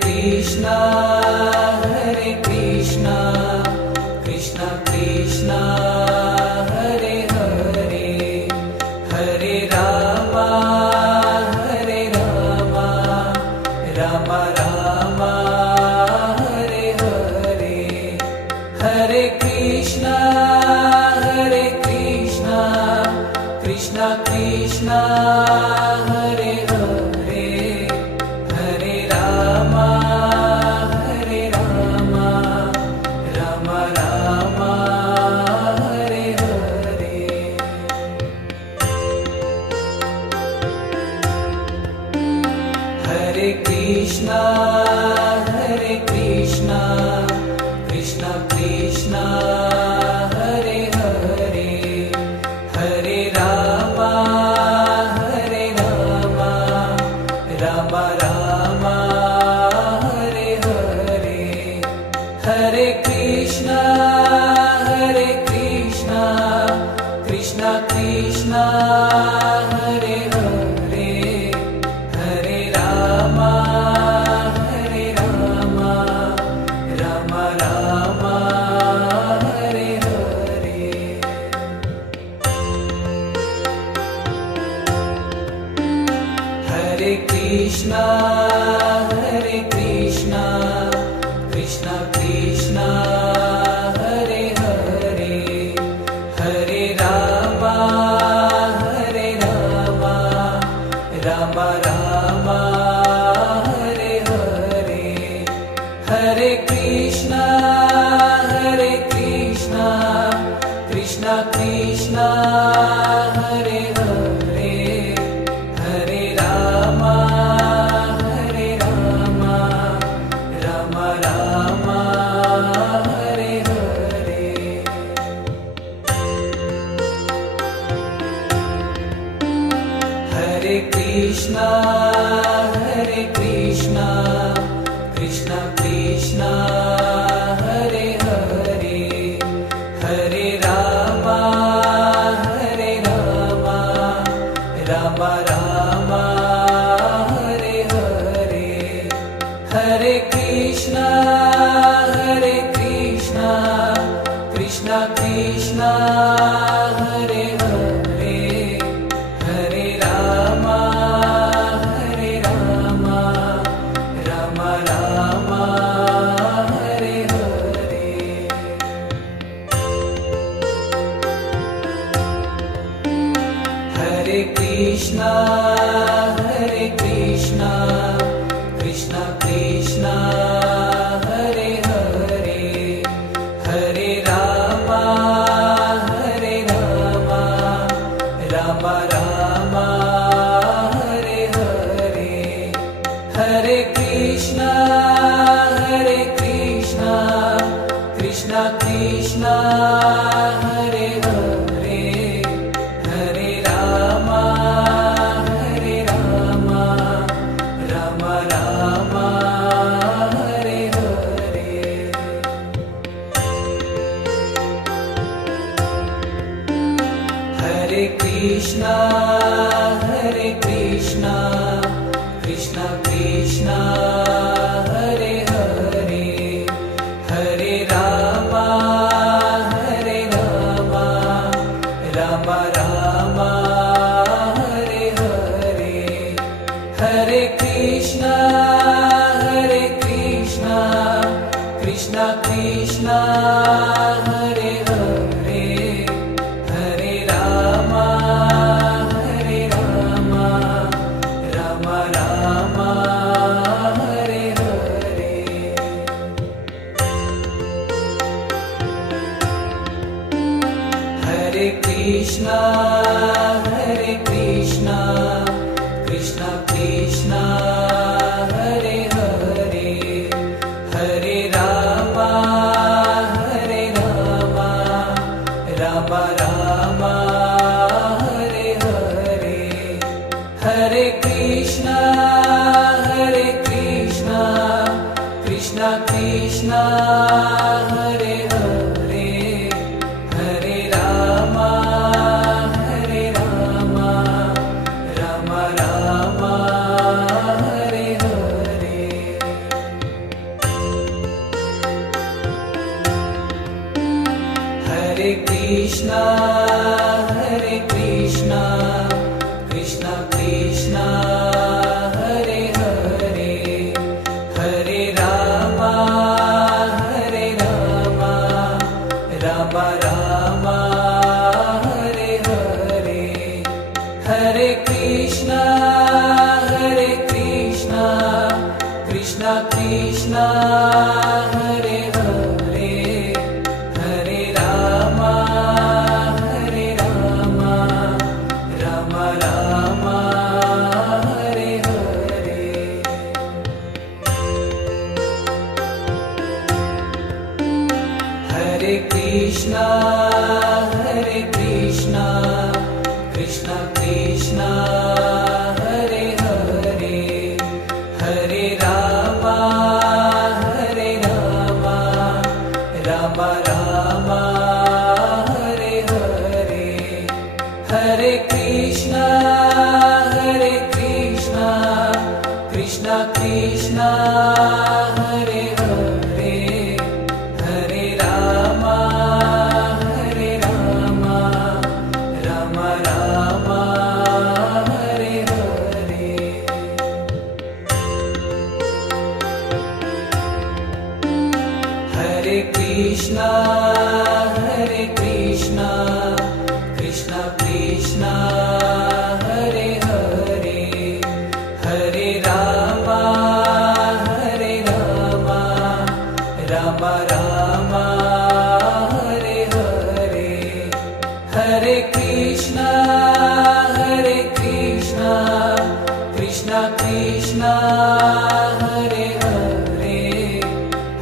Krishna, Hare Krishna, Krishna Krishna, Hare Hare, Hare Rama, Hare Rama, Rama Rama, Hare Hare, Hare Krishna, Hare Krishna, Krishna Krishna, Hare Hare, Hare Rama, Hare Rama, Rama Rama, Hare Hare. Hare Krishna, Hare Krishna, Krishna Krishna, Hare Hare, Hare Rama, Hare Rama, Rama Rama, Hare Hare, Hare Krishna, Hare Krishna, Krishna Krishna, Hare Hare, Hare Rama, Hare Rama, Rama Rama, Hare Hare. Hare Krishna, Hare Krishna, Krishna Krishna, Hare Hare, Hare Rama, Hare Rama, Rama Rama, Hare Hare, Hare Krishna, Hare Krishna, Krishna Krishna, Hare Hare, Hare Rama, Hare Rama, Rama Rama, Hare Hare. Hare Krishna, Hare Krishna, Krishna Krishna, Hare Hare, Hare Rama, Hare Rama, Rama Rama, Hare Hare, Hare Krishna, Hare Krishna, Krishna Krishna, Hare Hare, Hare Rama, Hare Rama, Rama Rama, Hare Hare. Hare Krishna, Hare Krishna, Krishna Krishna, Hare Hare, Hare Rama, Hare Rama, Rama Rama, Hare Hare, Hare Krishna, Hare Krishna, Krishna Krishna, Hare Hare, Hare Rama, Hare Rama, Rama Rama, Hare Hare. Hare Krishna, Hare Krishna, Krishna Krishna, Hare Hare, Hare Rama, Hare Rama, Rama Rama, Hare Hare, Hare Krishna, Hare Krishna, Krishna Krishna, Hare Hare, Hare Rama, Hare Rama, Rama Rama, Hare Krishna Krishna Krishna Hare Hare Hare Rama Hare Rama Rama Rama Hare Hare Hare Krishna Krishna Krishna Hare Hare Hare Rama Rama Rama Hare Hare Hare Krishna Krishna Krishna Hare Hare Hare Rama Rama Rama Hare Hare Hare Krishna Krishna Krishna Hare Hare Hare Rama Rama Rama Hare Hare Hare Krishna Krishna Krishna Hare Hare Hare Rama Rama Rama Hare Hare Hare Krishna Krishna Krishna Hare Hare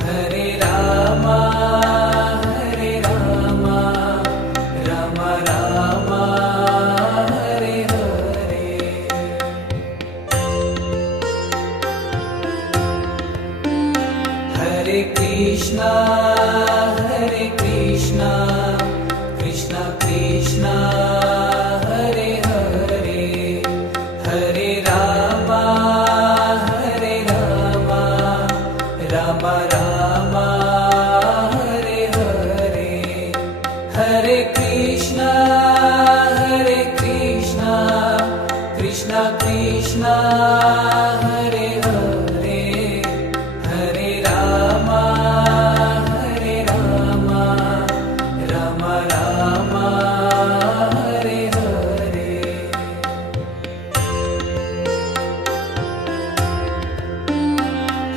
Hare Rama Rama Rama Hare Hare Hare Krishna Krishna Krishna Hare Hare Hare Rama Rama Rama Hare Hare Hare Krishna Krishna Krishna Hare Hare Hare Rama Rama Rama Hare Hare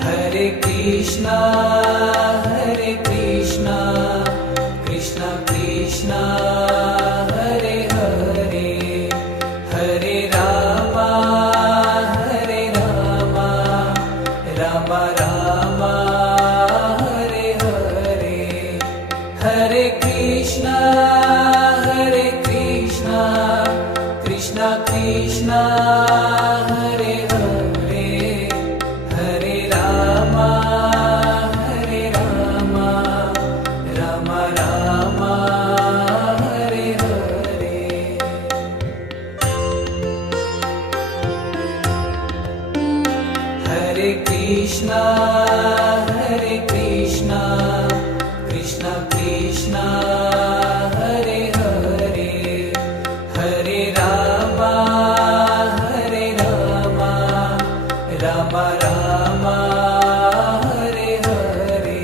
Hare Krishna Krishna Krishna Hare Hare Hare Rama Rama Rama Hare Hare Hare Krishna Krishna Krishna Hare Hare Hare Rama Rama Rama Hare Hare Hare Krishna Krishna Krishna Hare Hare Hare Rama Rama Rama Hare Hare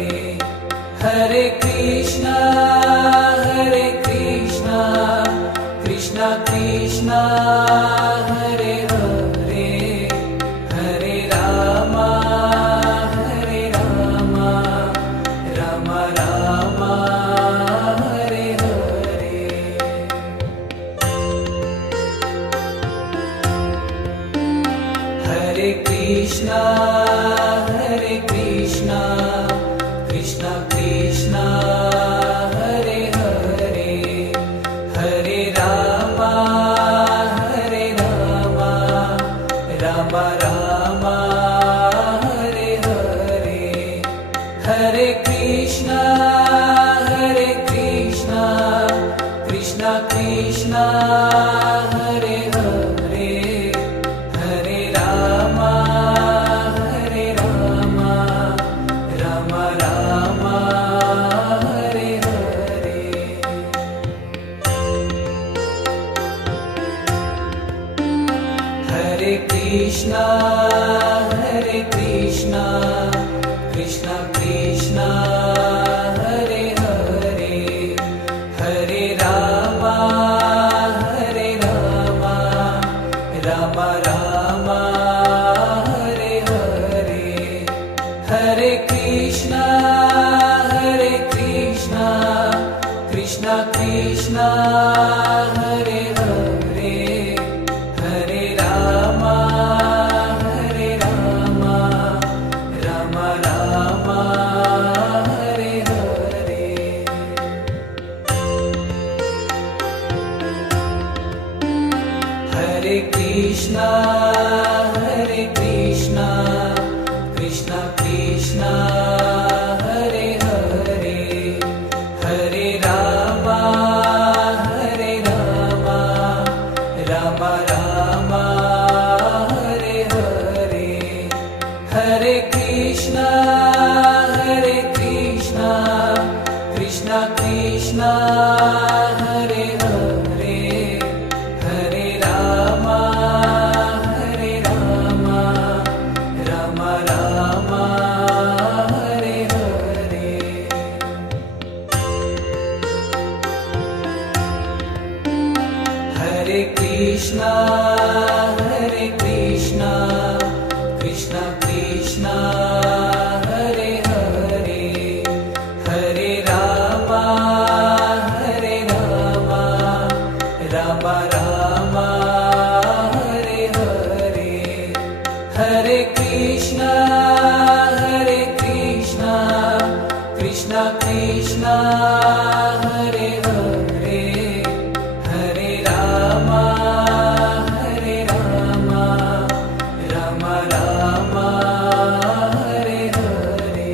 Hare Krishna Krishna Krishna Hare Hare Hare Rama Rama Rama Hare Hare Hare Krishna Krishna Krishna Hare Hare Hare Rama Rama Rama Hare Hare Hare Krishna Krishna Krishna Hare Hare Hare Rama Krishna Krishna Krishna Hare Hare Hare Rama Rama Rama Hare Hare Hare Krishna Krishna Krishna Hare Hare Hare Rama Rama Rama Hare Hare Hare Krishna Krishna Krishna Hare Hare Hare Rama Rama Rama Hare Hare Hare Krishna Krishna Krishna Hare Hare Hare Rama Rama Rama Hare Hare Hare Krishna Krishna Krishna Hare Hare Hare Rama Rama Rama Hare Hare Hare Krishna Krishna Krishna Hare Hare Hare Rama Rama Rama Hare Hare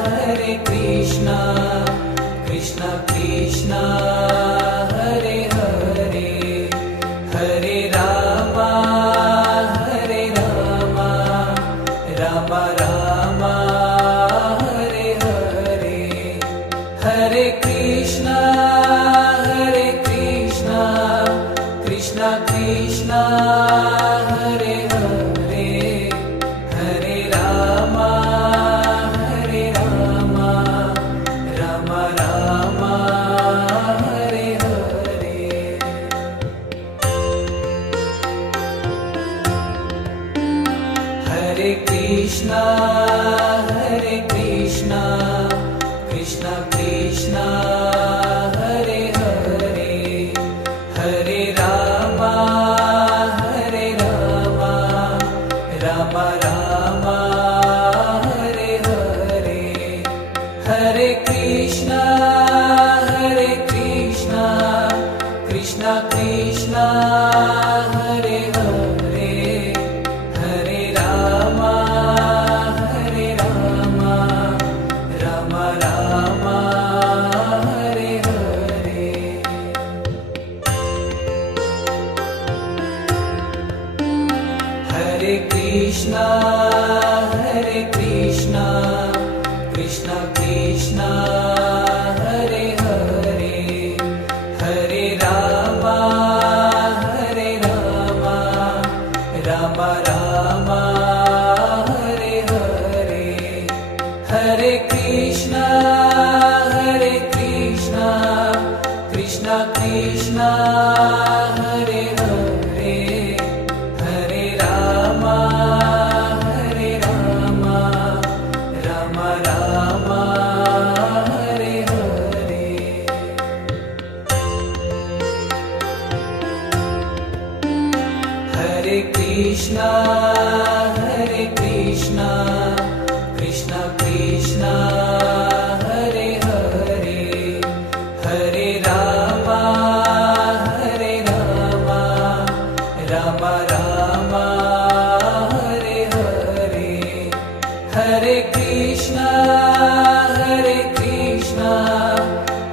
Hare Krishna Krishna Krishna Hare Hare Hare Rama Rama Rama Hare Hare Hare Krishna Krishna Krishna Hare Hare Hare Rama Rama Rama Hare Hare Hare Krishna Krishna Krishna Hare Hare Hare Rama Rama Rama Hare Hare Hare Krishna Krishna Krishna Hare Hare Hare Rama Rama Rama Hare Hare Hare Krishna Krishna Krishna Hare Hare Hare Rama Rama Rama Hare Hare Hare Krishna Krishna Krishna Hare Hare Hare Rama Rama Rama Hare Hare Hare Krishna Krishna Krishna Hare Hare Hare Rama Rama Rama Hare Hare Hare Krishna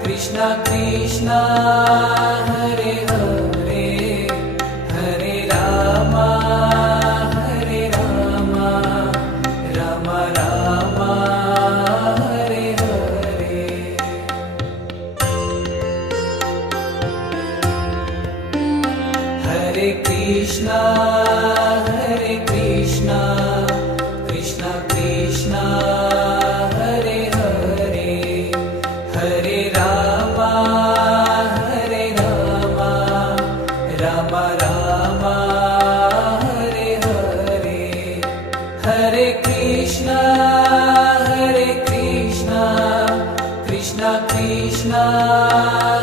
Krishna Krishna Hare Hare Hare Rama Rama Rama Hare Hare Krishna Krishna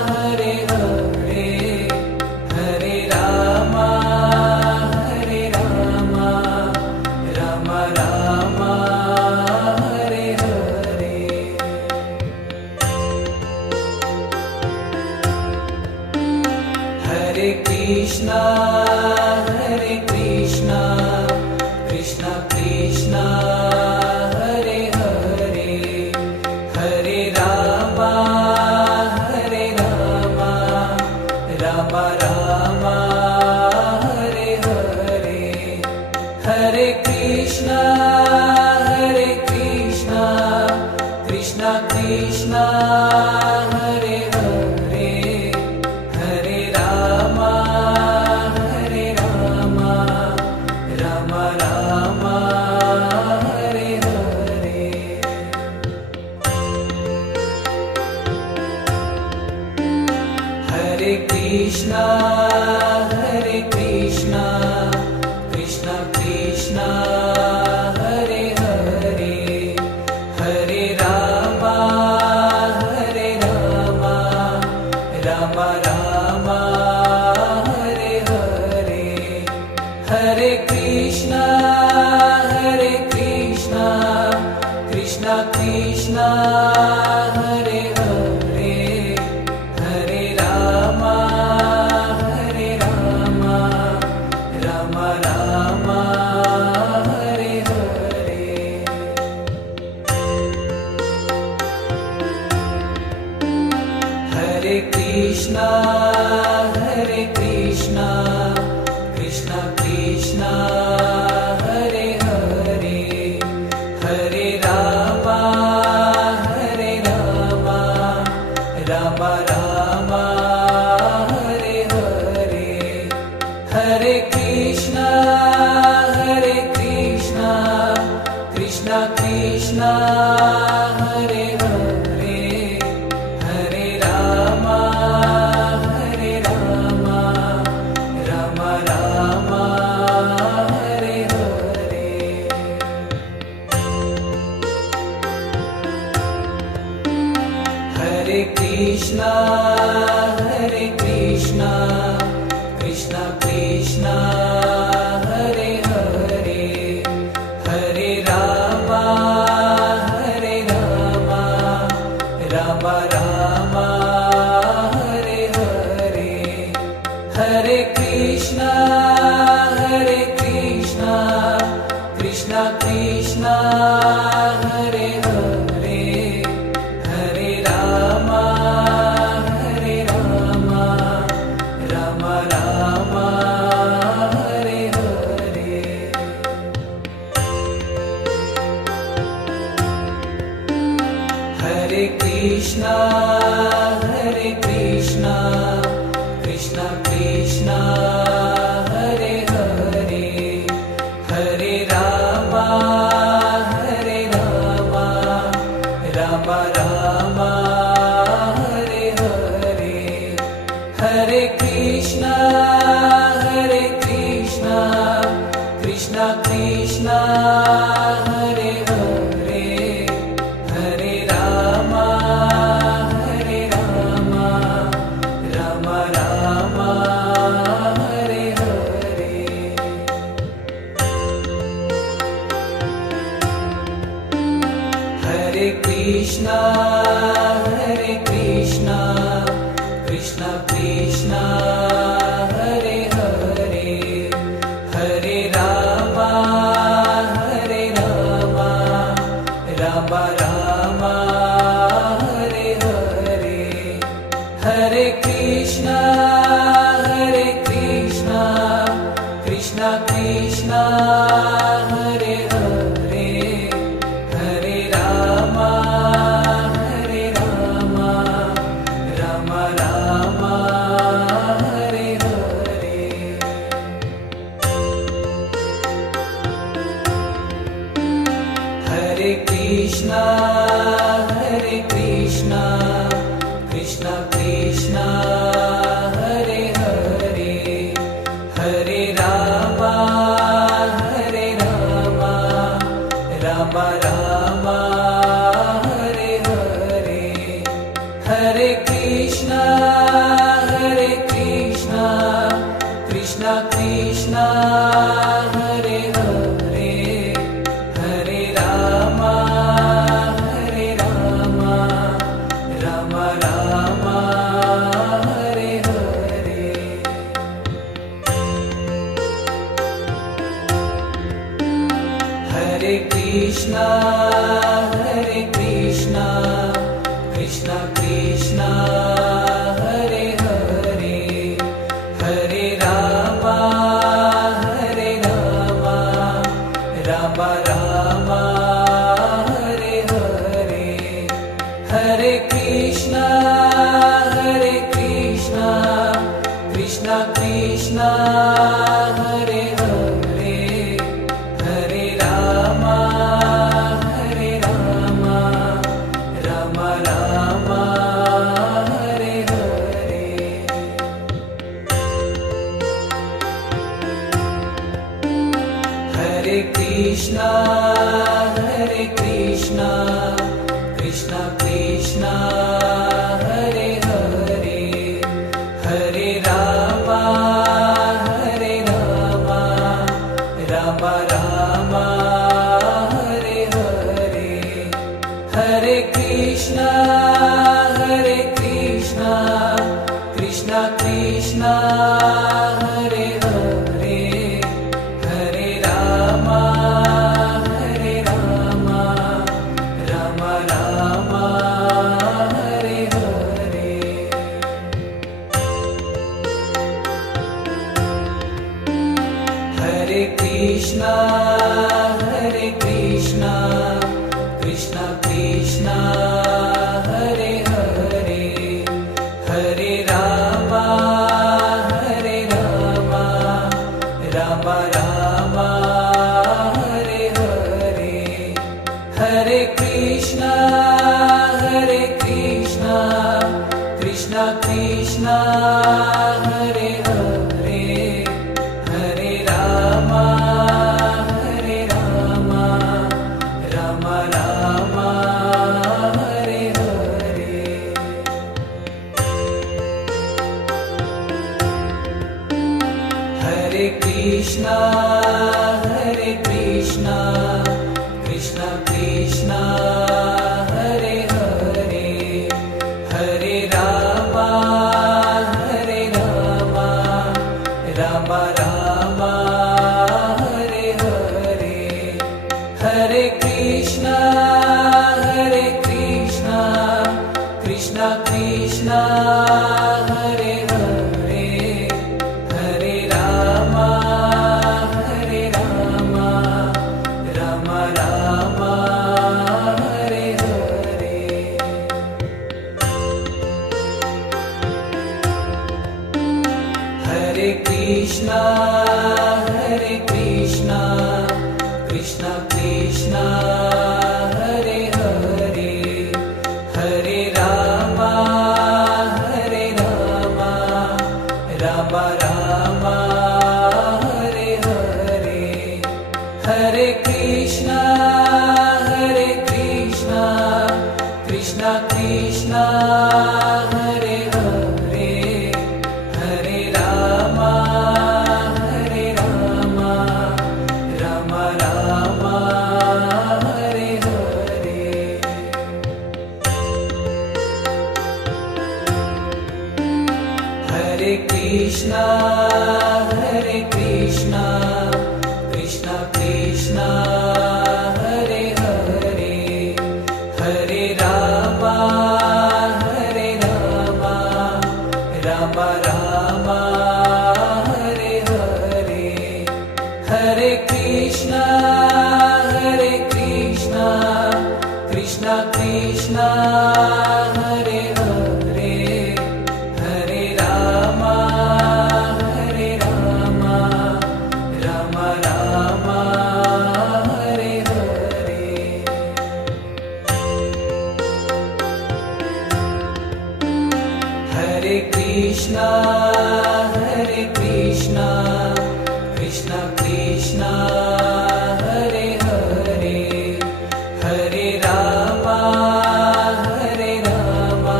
Hare Hare Hare Rama Hare Rama Rama Rama Hare Hare Hare Krishna Hare Krishna Krishna Krishna Hare Hare Hare Rama Hare Rama Rama Rama Hare Hare Hare Krishna Krishna Krishna Hare Hare Hare Rama Hare Rama Rama Rama Hare Hare Hare Krishna Krishna Krishna Hare Hare Hare Rama Hare Rama Rama Rama Hare Hare Hare Krishna Krishna Krishna Hare Hare Hare Rama Hare Rama Rama Rama Hare Hare Hare Krishna Krishna Krishna Hare Hare Hare Rama Hare Rama Rama Rama Hare Hare Hare Krishna Krishna Krishna Hare Hare Hare Rama Hare Rama Rama Rama Hare Hare Hare Krishna Krishna Krishna Hare Hare Hare Rama Hare Rama Rama Rama Hare Hare Hare Krishna Krishna Krishna Hare Hare Hare Rama Hare Rama Rama Rama Hare Hare Hare Krishna Krishna Krishna Hare Hare Hare Rama Hare Rama Rama Rama Hare Hare Hare Krishna Krishna Krishna Hare Hare Hare Rama Hare Rama Rama Rama Hare Hare Hare Krishna Krishna Krishna Hare Hare Hare Rama Hare Rama Rama Rama Hare Hare Hare Krishna Krishna Krishna Hare Hare Hare Rama Hare Rama Rama Rama Hare Krishna, Hare Krishna, Krishna Krishna, Hare Hare, Hare Rama, Hare Rama, Rama Rama, Hare Hare, Hare Krishna, Hare Krishna, Krishna Krishna, Hare Hare, Hare Rama, Hare Rama, Rama Rama, Hare Hare. Hare Krishna, Hare Krishna, Krishna Krishna, Hare Hare, Hare Rama, Hare Rama, Rama Rama, Hare Hare, Hare Krishna, Hare Krishna, Krishna Krishna, Hare Hare, Hare Rama, Hare Rama, Rama Rama, Hare Hare. Hare Krishna, Hare Krishna, Krishna Krishna, Hare Hare, Hare Rama, Hare Rama, Rama Rama, Hare Hare, Hare Krishna, Hare Krishna, Krishna Krishna, Hare Hare, Hare Rama, Hare Rama, Rama Rama, Hare Hare. Hare Krishna, Hare Krishna, Krishna Krishna, Hare Hare, Hare Rama, Hare Rama, Rama Rama, Hare Hare, Hare Krishna, Hare Krishna, Krishna Krishna, Hare Hare, Hare Rama, Hare Rama, Rama Rama, Hare Hare. Hare Krishna, Hare Krishna, Krishna Krishna, Hare Hare, Hare Rama, Hare Rama, Rama Rama, Hare Hare, Hare Krishna, Hare Krishna, Krishna Krishna, Hare Hare, Hare Rama, Hare Rama, Rama Rama, Hare Hare. Hare Krishna, Hare Krishna, Krishna Krishna, Hare Hare, Hare Rama, Hare Rama, Rama Rama, Hare Hare, Hare Krishna, Hare Krishna, Krishna Krishna, Hare Hare, Hare Rama, Hare Rama, Rama Rama, Hare Hare. Hare Krishna, Hare Krishna, Krishna Krishna, Hare Hare, Hare Rama, Hare Rama,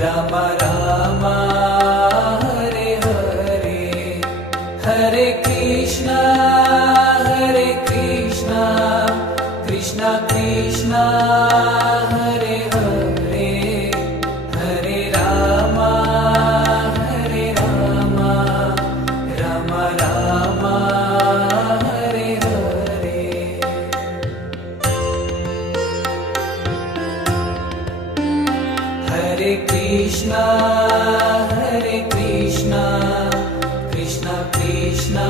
Rama Rama, Hare Hare, Hare Krishna, Hare Krishna, Krishna Krishna, Hare Hare, Hare Rama, Hare Rama, Hare Krishna, Hare Krishna, Krishna Krishna,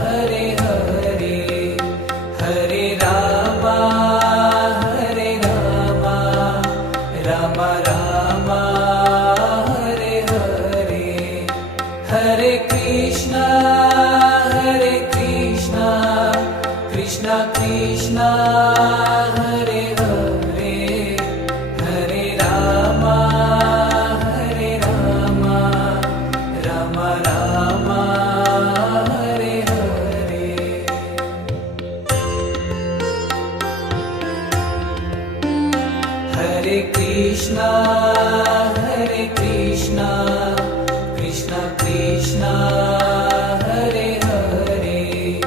Hare Hare, Hare Rama, Hare Rama, Rama Rama, Hare Hare, Hare Krishna, Hare Krishna, Krishna Krishna, Hare Hare, Hare Rama, Hare Rama, Rama Rama, Hare Hare. Hare Krishna, Hare Krishna, Krishna Krishna, Hare Hare,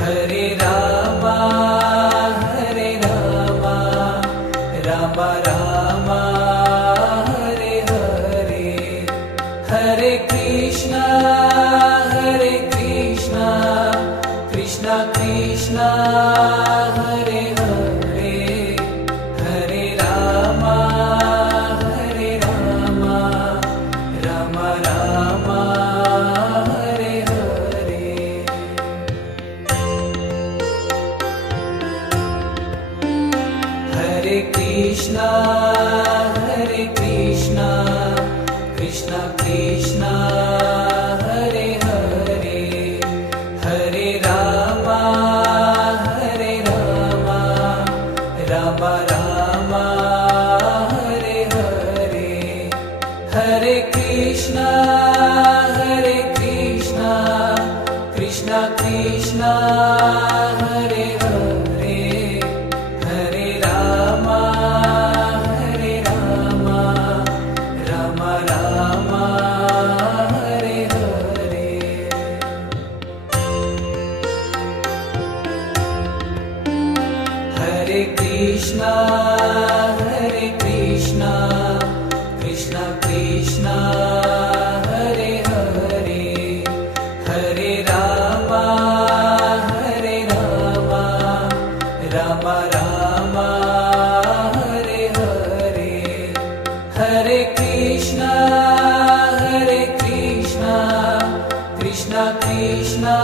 Hare Rama, Hare Rama, Rama Rama, Hare Hare, Hare Krishna, Hare Krishna, Krishna Krishna, Hare Hare, Hare Rama, Hare Rama, Rama Rama, Hare Hare. Hare Krishna, Hare Krishna, Krishna Krishna, Hare Hare, Hare Rama, Hare Rama, Rama Rama, Hare Hare, Hare Krishna, Hare Krishna, Krishna Krishna, Hare Hare, Hare Rama, Hare Rama, Rama Rama, Hare Hare. Hare Krishna, Hare Krishna, Krishna Krishna, Hare Hare, Hare Rama, Hare Rama, Rama Rama, Hare Hare, Hare Krishna, Hare Krishna, Krishna Krishna,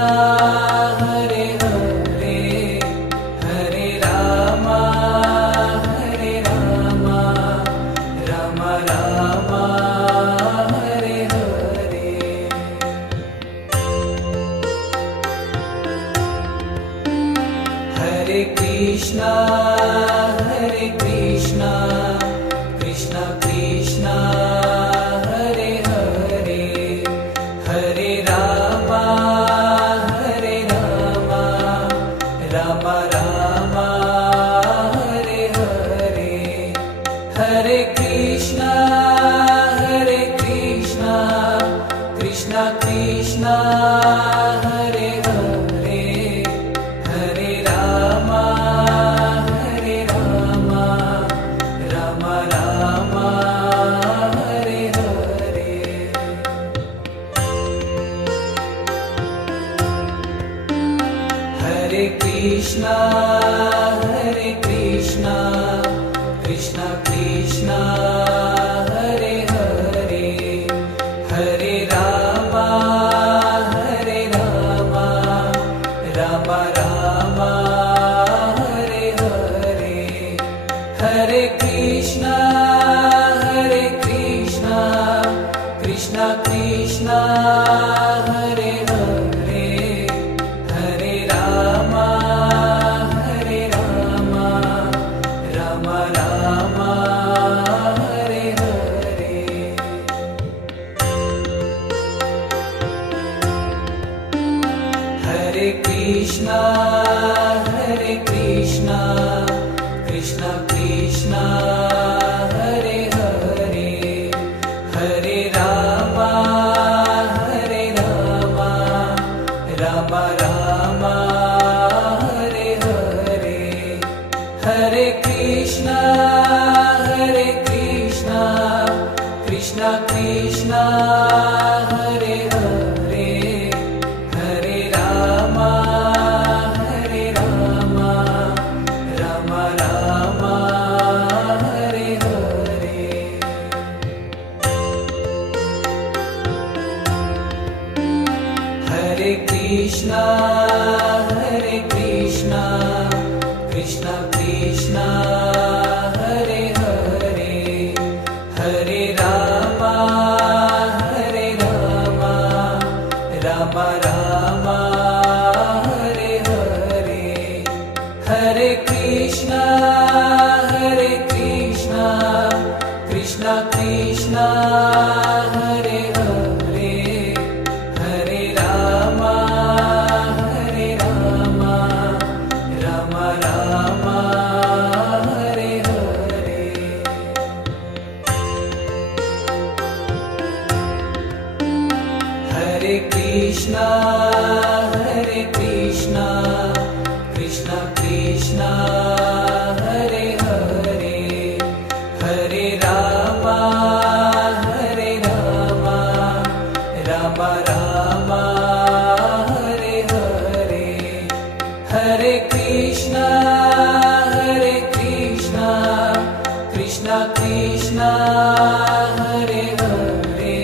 Hare Hare, Hare Rama, Hare Rama, Rama Rama, Hare Hare. Hare Krishna, Hare Krishna, Krishna Krishna, Hare Hare, Hare Rama, Hare Rama, Rama Rama, Hare Hare, Hare Krishna, Hare Krishna, Krishna Krishna, Hare Hare, Hare Rama, Hare Rama, Rama Rama, Hare Hare. Hare Krishna, Hare Krishna, Krishna Krishna, Hare Hare, Hare Rama, Hare Rama, Rama Rama, Hare Hare, Hare Krishna, Hare Krishna, Krishna Krishna, Hare Hare, Hare Rama, Hare Rama, Rama Rama, Hare Hare. Hare Krishna, Hare Krishna, Krishna Krishna, Hare Hare, Hare Rama, Hare Rama, Rama Rama, Hare Hare, Hare Krishna, Hare Krishna, Krishna Krishna, Hare Hare, Hare Rama, Hare Rama, Rama Rama, Hare Hare. Krishna Krishna Hare Hare Hare Rama Hare Rama Rama Rama Hare Hare Hare Krishna Hare Krishna Krishna Krishna Hare Hare Hare Rama Hare Rama Rama Rama Hare Hare Hare Krishna Krishna Krishna Hare Hare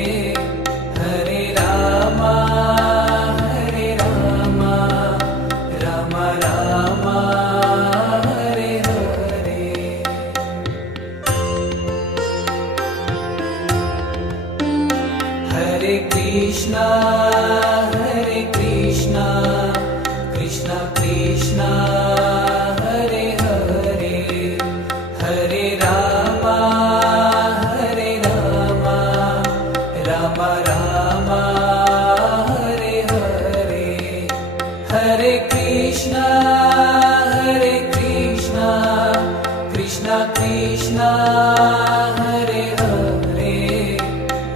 Hare Rama Hare Rama Rama Rama Hare Hare Hare Krishna Krishna Krishna Hare Hare Hare Rama Hare Rama Rama Rama Hare Hare Hare Krishna Krishna Krishna Hare Hare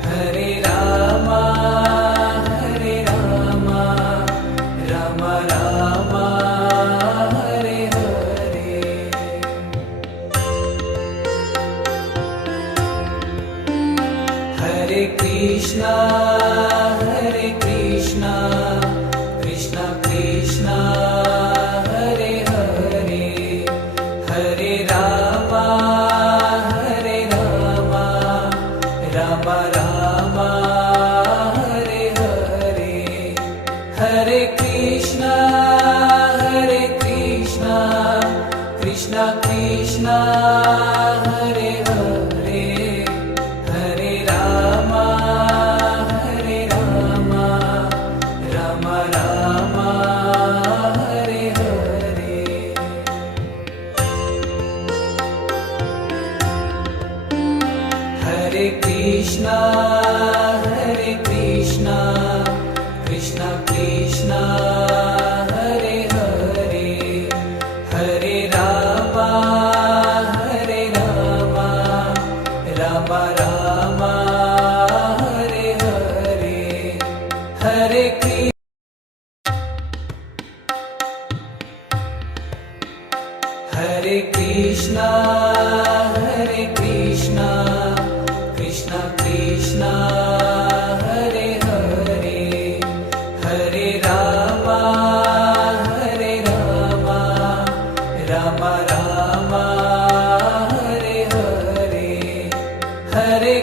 Hare Rama Hare Rama Rama Rama Hare Hare Hare Krishna Krishna Krishna Hare Hare Hare Rama Hare Rama Rama Rama Hare Hare Hare Krishna Krishna Krishna Hare Hare Hare Rama Hare Rama Rama Rama Hare Hare Hare Krishna Krishna Krishna Hare Hare Hare Rama Hare Rama Rama Rama Hare Hare Hare Krishna Hare Krishna Krishna Hare Hare Hare Rama Hare Rama Rama Rama Hare Hare Hare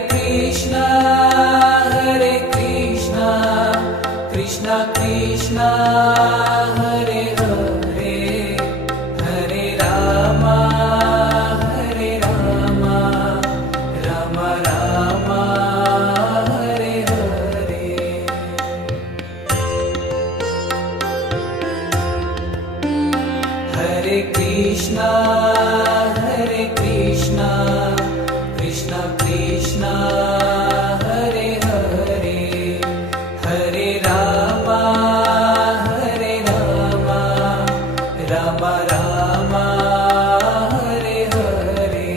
Krishna Krishna Hare Hare Hare Rama Hare Rama Rama Rama Hare Hare Hare Krishna Krishna Krishna Hare Hare Hare Rama Hare Rama Rama Rama Hare Hare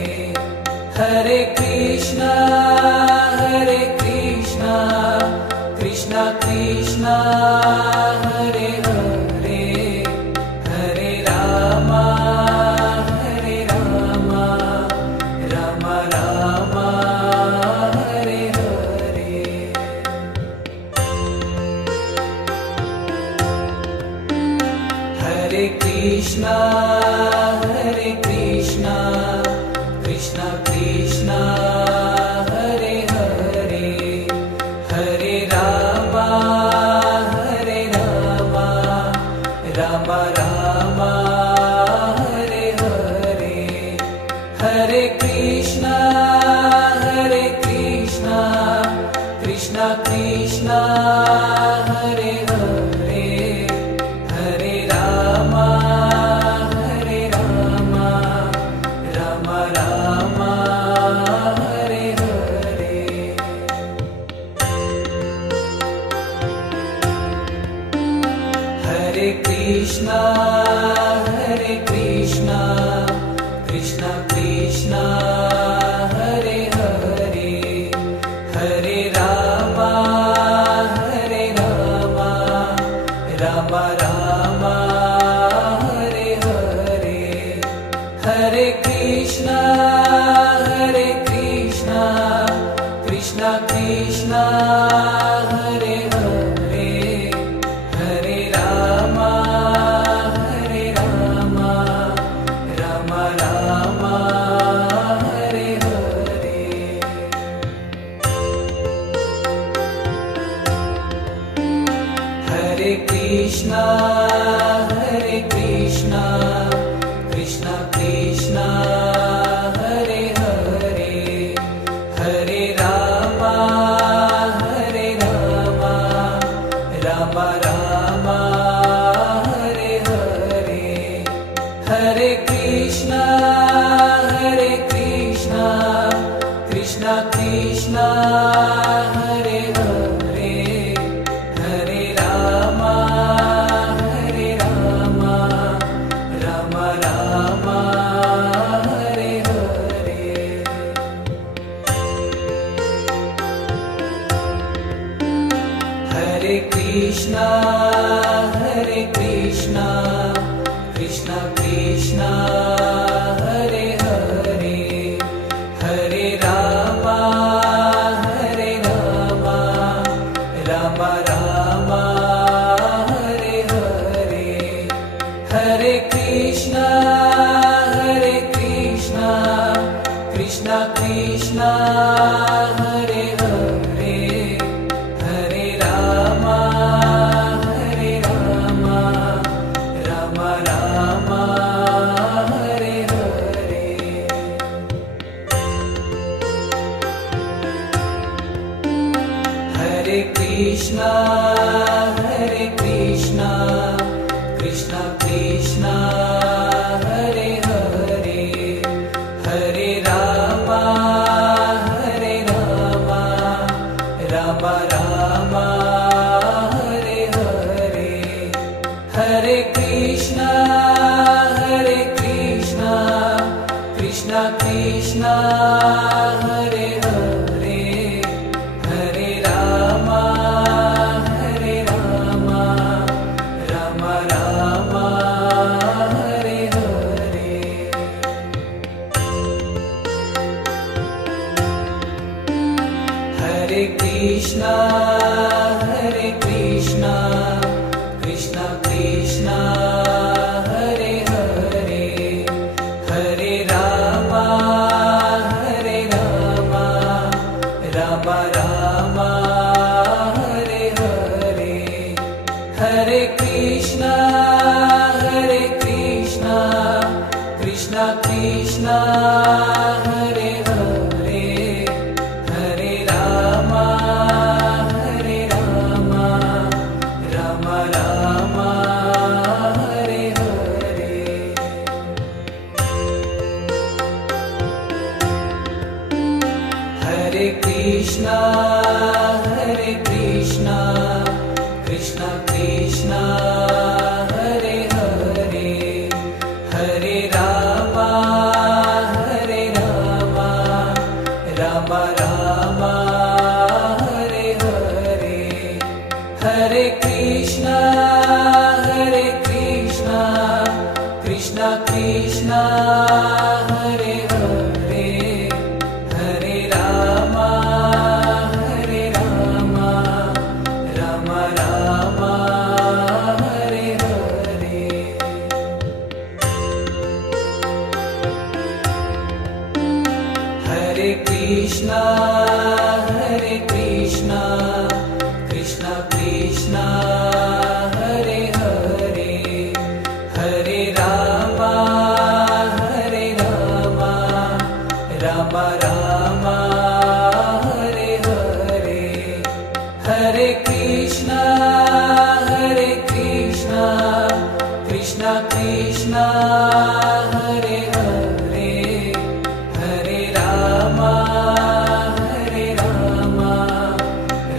Hare Krishna Krishna Hare Hare Hare Rama Hare Rama Rama Rama Hare Hare Hare Krishna Krishna Hare Hare Hare Rama Hare Rama Rama Rama Hare Hare Hare Krishna Krishna Hare Hare Hare Rama Hare Rama Rama Rama Hare Hare Krishna Hare Hare Hare Rama Hare Rama Rama Rama Hare Hare Hare Krishna Krishna Krishna Hare Hare Hare Rama Hare Rama Rama Rama Hare Hare Hare Krishna Krishna Krishna Hare Hare Hare Rama Hare Rama Rama Rama Hare Hare Hare Krishna Krishna Krishna Hare Hare Hare Rama Hare Rama Rama Rama Hare Hare Hare Krishna Krishna Krishna Hare Hare Hare Rama Hare Rama Rama Rama Hare Hare Hare Krishna Krishna Krishna Hare Hare Hare Rama Hare Rama Rama Rama Hare Hare Hare Krishna Krishna Krishna Hare Hare Hare Rama Hare Rama Rama Rama Hare Hare Hare Krishna Krishna Krishna Hare Hare Hare Rama Hare Rama Rama Rama Hare Hare Hare Krishna Krishna Krishna Hare Hare Hare Rama Hare Rama Rama Rama Hare Hare Hare Krishna Krishna Krishna Hare Hare Hare Rama Hare Rama Rama Rama Hare Hare Hare Krishna Krishna Krishna Hare Hare Hare Rama Hare Rama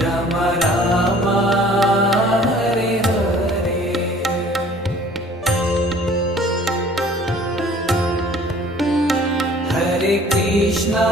Rama Rama Hare Hare Hare Krishna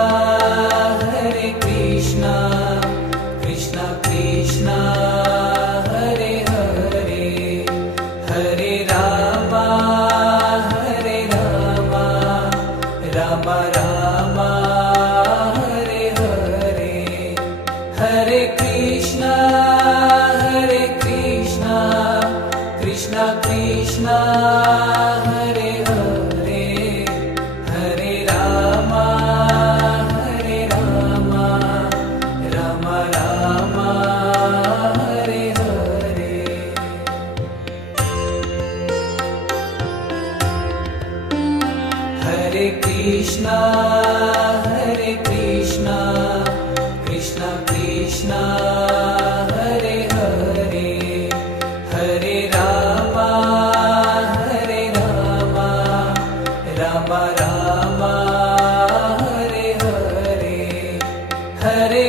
Hare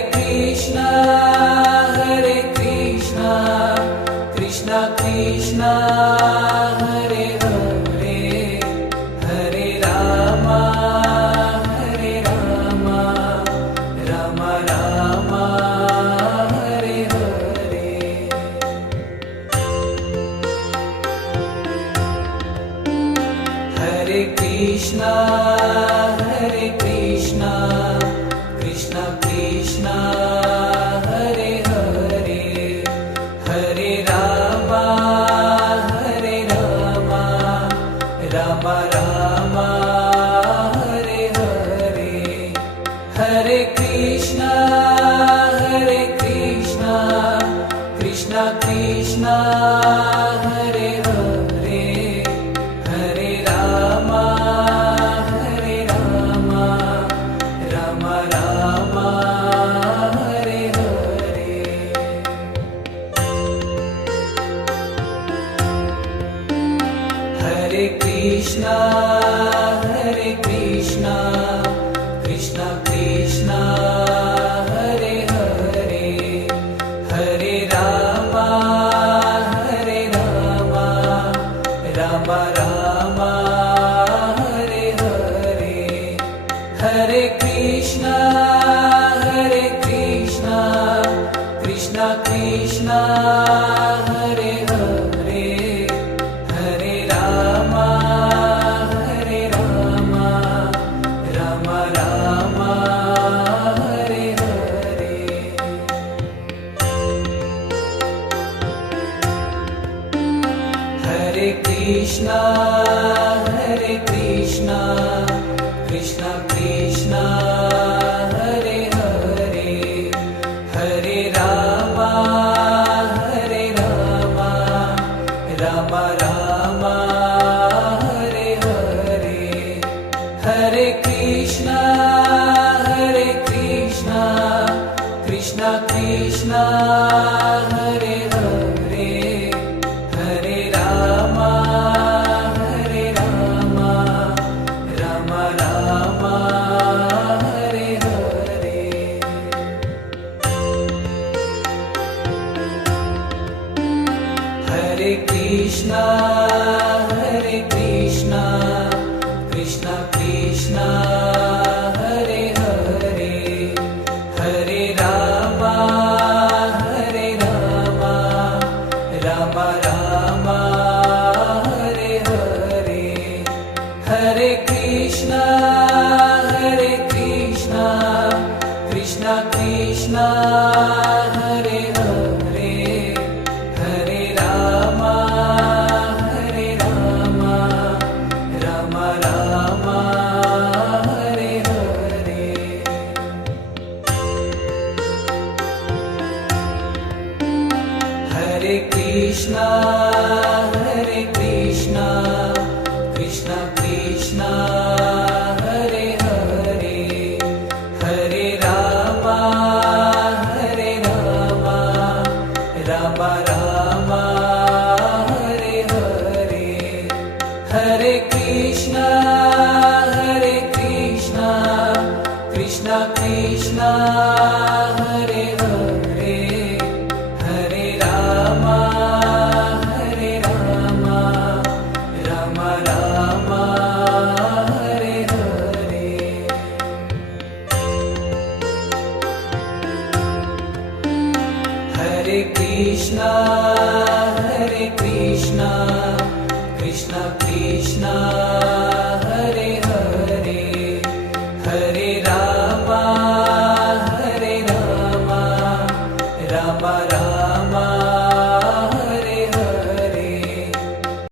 Krishna, Krishna Krishna, Hare Hare, Hare Rama, Rama Rama, Hare Hare. Hare Krishna, Krishna Krishna, Hare Hare, Hare Rama, Rama Rama, Hare Hare. Hare Krishna, Krishna Krishna, Hare Hare, Hare Rama, Rama Rama, Hare Hare. Hare Krishna, Krishna Krishna, Hare Hare, Hare Rama, Rama Rama, Hare Hare. Hare Krishna, Krishna Krishna, Hare Hare, Hare Rama, Rama Rama, Hare Hare. Hare Krishna, Krishna Krishna, Hare Hare, Hare Rama, Rama Rama, Hare Hare. Hare Krishna, Krishna Krishna, Hare Hare, Hare Rama, Rama Rama, Hare Hare. Hare Krishna, Krishna Krishna, Hare Hare, Hare Rama, Rama Rama, Hare Hare. Hare Krishna, Krishna Krishna, Hare Hare, Hare Rama, Rama Rama, Hare Hare. Hare Krishna, Krishna Krishna, Hare Hare, Hare Rama, Rama Rama, Hare Hare. Hare Krishna, Krishna Krishna, Hare Hare, Hare Rama, Rama Rama, Hare Hare. Hare Krishna, Krishna Krishna, Hare Hare, Hare Rama, Rama Rama,